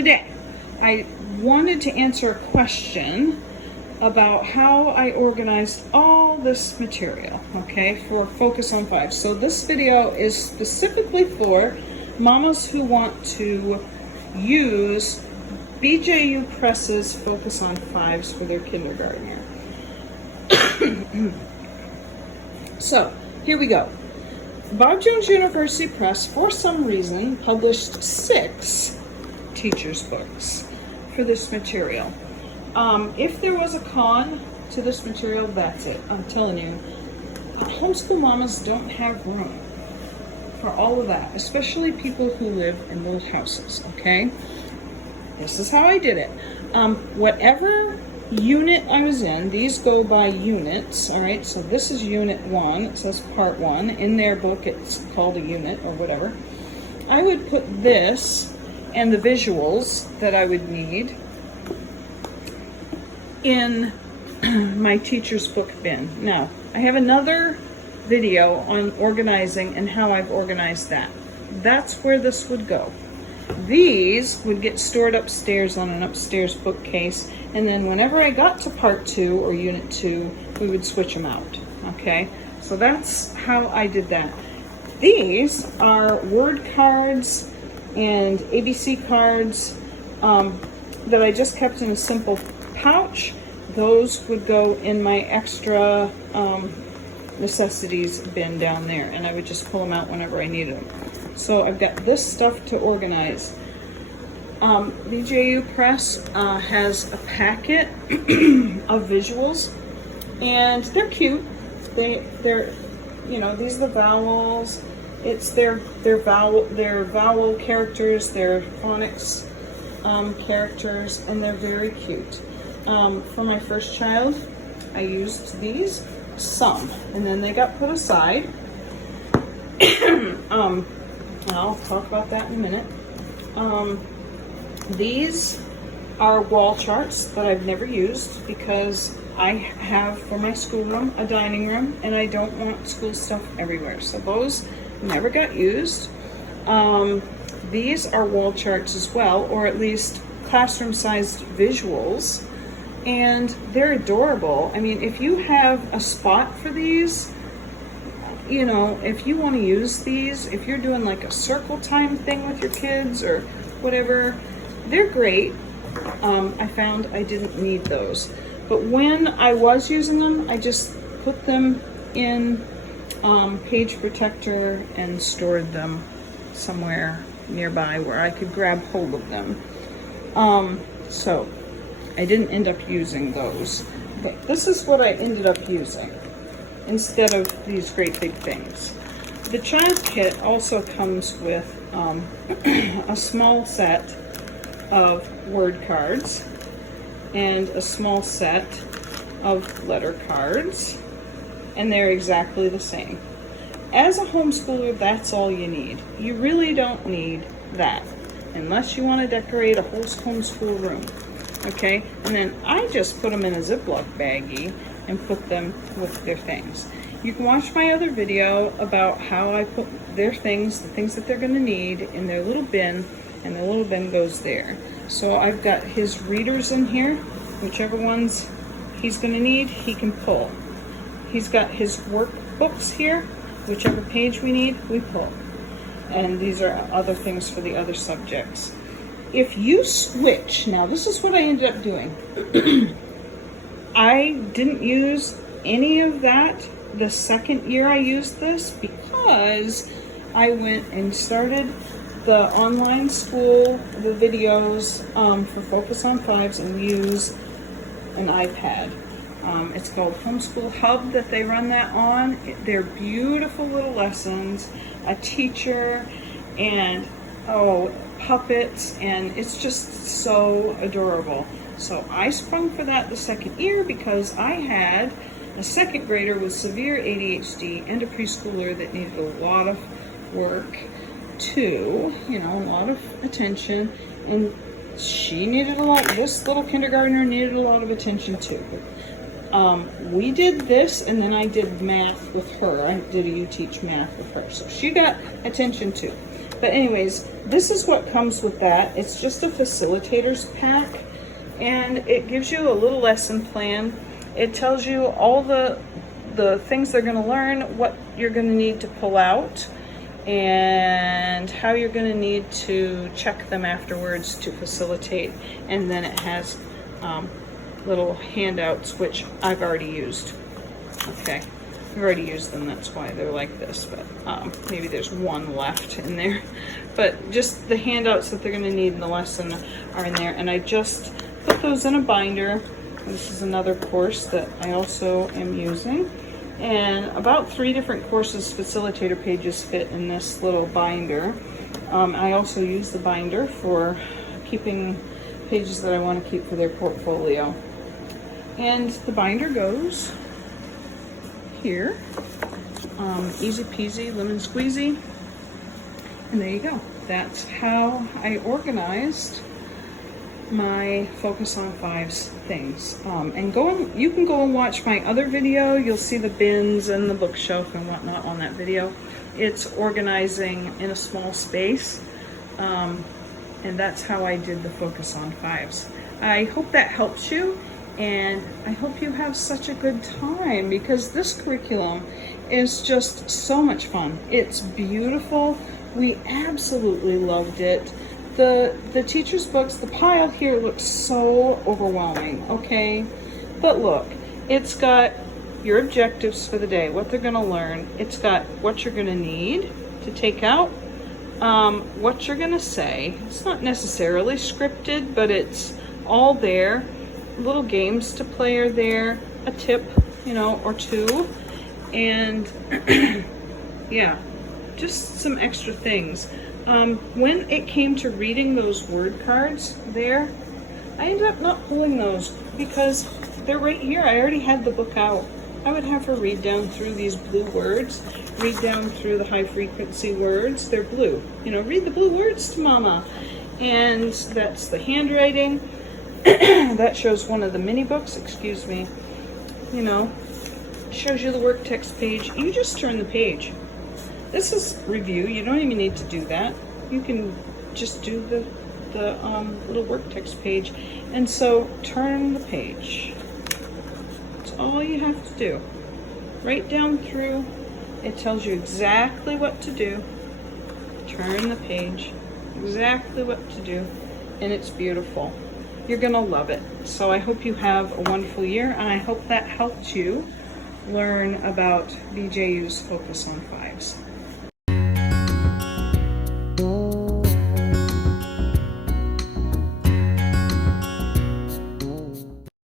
today I wanted to answer a question about how I organized all this material, okay, for Focus on Fives. So this video is specifically for mamas who want to use BJU Press's Focus on Fives for their kindergarten year. So here we go. Bob Jones University Press, for some reason, published 6 teachers' books for this material. If there was a con to this material, that's it. I'm telling you, homeschool mamas don't have room for all of that, especially people who live in little houses, okay? This is how I did it. Whatever unit I was in, these go by units, all right? So this is unit 1, it says part 1. In their book, it's called a unit or whatever. I would put this and the visuals that I would need in my teacher's book bin. Now, I have another video on organizing and how I've organized that. That's where this would go. These would get stored upstairs on an upstairs bookcase, and then whenever I got to part 2 or unit 2, we would switch them out, okay? So that's how I did that. These are word cards and ABC cards that I just kept in a simple pouch. Those would go in my extra necessities bin down there, and I would just pull them out whenever I needed them. So I've got this stuff to organize. BJU Press has a packet of visuals, and they're cute. They're you know, these are the vowels. It's their vowel characters, their phonics characters, and they're very cute. For my first child, I used these some, and then they got put aside. I'll talk about that in a minute. These are wall charts that I've never used because I have for my schoolroom a dining room, and I don't want school stuff everywhere. So those never got used. These are wall charts as well, or at least classroom-sized visuals, and they're adorable. I mean, if you have a spot for these, you know, if you want to use these, if you're doing like a circle time thing with your kids or whatever, they're great. I found I didn't need those. But when I was using them, I just put them in page protector and stored them somewhere nearby where I could grab hold of them. So I didn't end up using those. But this is what I ended up using instead of these great big things. The child kit also comes with a small set of word cards and a small set of letter cards, and they're exactly the same. As a homeschooler, that's all you need. You really don't need that unless you want to decorate a whole homeschool room, okay? And then I just put them in a Ziploc baggie and put them with their things. You can watch my other video about how I put their things, the things that they're going to need, in their little bin, and the little bin goes there. So I've got his readers in here. Whichever ones he's going to need, he can pull. He's got his workbooks here. Whichever page we need, we pull. And these are other things for the other subjects. If you switch, now this is what I ended up doing. I didn't use any of that the second year I used this because I went and started the online school, the videos for Focus on Fives, and use an iPad. It's called Homeschool Hub that they run that on. They're beautiful little lessons, a teacher, and puppets, and it's just so adorable. So I sprung for that the second year because I had a second grader with severe ADHD and a preschooler that needed a lot of work too, you know, a lot of attention, and she needed a lot, this little kindergartner needed a lot of attention too. We did this, and then I did math with her. I did a You Teach math with her. So she got attention too. But anyways, this is what comes with that. It's just a facilitator's pack, and it gives you a little lesson plan. It tells you all the things they're going to learn, what you're going to need to pull out, and how you're going to need to check them afterwards to facilitate. And then it has little handouts, which I've already used. Okay, I've already used them, that's why they're like this, but maybe there's one left in there. But just the handouts that they're going to need in the lesson are in there, and I just put those in a binder. This is another course that I also am using, and about 3 different courses facilitator pages fit in this little binder. I also use the binder for keeping pages that I want to keep for their portfolio. And the binder goes here, easy peasy lemon squeezy, and there you go. That's how I organized my Focus on Fives things. And you can go and watch my other video. You'll see the bins and the bookshelf and whatnot on that video. It's organizing in a small space, and that's how I did the Focus on Fives. I hope that helps you, and I hope you have such a good time, because this curriculum is just so much fun. It's beautiful. We absolutely loved it. The teacher's books, the pile here looks so overwhelming, okay? But look, it's got your objectives for the day, what they're gonna learn. It's got what you're gonna need to take out, what you're gonna say. It's not necessarily scripted, but it's all there. Little games to play are there, a tip, or 2. And yeah, just some extra things. When it came to reading those word cards there, I ended up not pulling those because they're right here. I already had the book out. I would have her read down through these blue words, read down through the high frequency words. They're blue. Read the blue words to mama. And that's the handwriting. That shows one of the mini books, excuse me. Shows you the work text page. You just turn the page. This is review. You don't even need to do that. You can just do the little work text page. And so turn the page. That's all you have to do. Right down through. It tells you exactly what to do. Turn the page. Exactly what to do. And it's beautiful. You're going to love it. So I hope you have a wonderful year, and I hope that helped you learn about BJU's Focus on Fives.